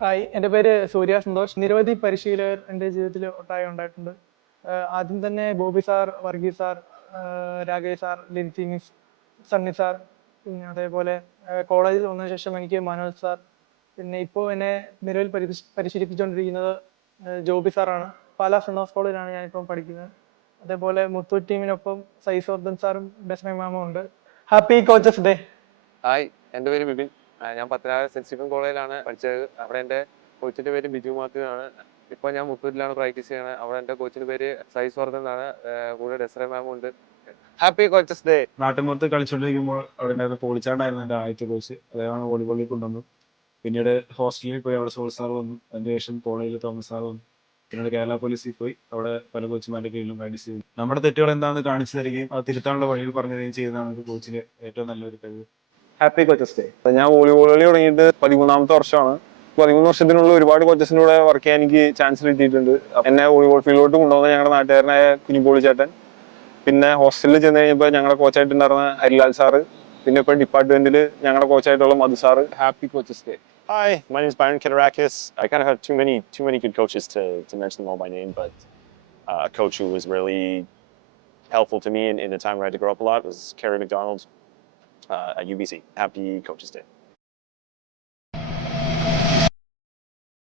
Hi, എൻ്റെ പേര് സൂര്യ സന്തോഷ്. നിരവധി പരിശീലകർ എൻ്റെ ജീവിതത്തിൽ ഉണ്ടായിട്ടുണ്ട്. ആദ്യം തന്നെ Bobby sir, Varghese sir, Rakesh sir, Lincy miss, Sunny sir, പിന്നെ അതേപോലെ കോളേജിൽ വന്നതിന് ശേഷം എനിക്ക് മനോജ് സാർ, പിന്നെ ഇപ്പോൾ എന്നെ നിലവിൽ പരിശീലിപ്പിച്ചുകൊണ്ടിരിക്കുന്നത് ജോബി സാറാണ്. പാലാ സെന്റ് തോമസ് കോളേജിലാണ് ഞാനിപ്പം പഠിക്കുന്നത്. അതേപോലെ മുത്തൂറ്റ് ടീമിനൊപ്പം സൈസോർദ്ദൻ സാറും ബെസ്മ മാമും ഉണ്ട്. Happy coaches day. ഹായ്, എൻ്റെ പേര് ബിബിൻ. ഞാൻ പത്തനാപുരം സെന്റ് സ്റ്റീഫൻ കോളേജിലാണ് പഠിച്ചത്. അവിടെ എൻ്റെ കോച്ചിൻ്റെ പേര് ബിജു മാത്യു ആണ്. ഇപ്പോൾ ഞാൻ മുത്തൂറ്റിലാണ് പ്രാക്ടീസ് ചെയ്യണത്. അവിടെ എൻ്റെ കോച്ചിൻ്റെ പേര് സൈസ് വർദ്ധൻ എന്നാണ്. കൂടെ ഡെസ്റെ മാമും ഉണ്ട്. Happy coaches day. നാട്ടുമ്പുറത്ത് കളിച്ചുകൊണ്ടിരിക്കുമ്പോൾ അവിടെ ഉണ്ടായിരുന്ന പോളിച്ചാണ്ടായിരുന്നു എൻ്റെ ആദ്യത്തെ കോച്ച്. അദ്ദേഹമാണ് വോളിബോളിൽ കൊണ്ടുവന്നു. പിന്നീട് ഹോസ്റ്റലിൽ പോയി അവിടെ സോൾ സാർ വന്നു. അതിനുശേഷം കോളേജിൽ തോമസ് സാർ വന്നു. പിന്നീട് കേരള പോലീസിൽ പോയി അവിടെ പല കോച്ചുമാരുടെ കീഴിലും പ്രാക്ടീസ് ചെയ്തു. നമ്മുടെ തെറ്റുകൾ എന്താണെന്ന് കാണിച്ചു തരികയും അത് തിരുത്താനുള്ള വഴികൾ പറഞ്ഞു തരികയും ചെയ്യുന്നതാണ് ഒരു കോച്ചിന്റെ ഏറ്റവും നല്ലൊരു കഴിവ്. Happy coaches day. ഞാൻ വോളിബോൾ കളി തുടങ്ങിയിട്ട് 13ാമത്തെ വർഷമാണ്. 13 വർഷത്തിനുള്ള ഒരുപാട് കോച്ചസിന്റെ കൂടെ വർക്ക് ചെയ്യാൻ എനിക്ക് ചാൻസ് കിട്ടിയിട്ടുണ്ട്. എന്നെ വോളിബോൾ ഫീൽഡിലോട്ട് കൊണ്ടുവന്ന ഞങ്ങളുടെ നാട്ടുകാരനായ കുഞ്ഞിപ്പോളി ചേട്ടൻ. പിന്നെ ഹോസ്റ്റലിൽ ചെന്ന് കഴിഞ്ഞപ്പോൾ ഞങ്ങളുടെ കോച്ചായിട്ടുണ്ടായിരുന്ന ഹരിലാൽ സാറ്. പിന്നെ ഇപ്പോൾ ഡിപ്പാർട്ട്മെന്റിൽ ഞങ്ങളുടെ കോച്ചായിട്ടുള്ള Madhu sir. Happy coaches day. Hi, my name is Byron Kedarakis. I kind of have too many good coaches to mention them all by name, but a coach who was really helpful to me in the time where I had to grow up a lot was Kerry McDonald at UBC. Happy Coaches Day.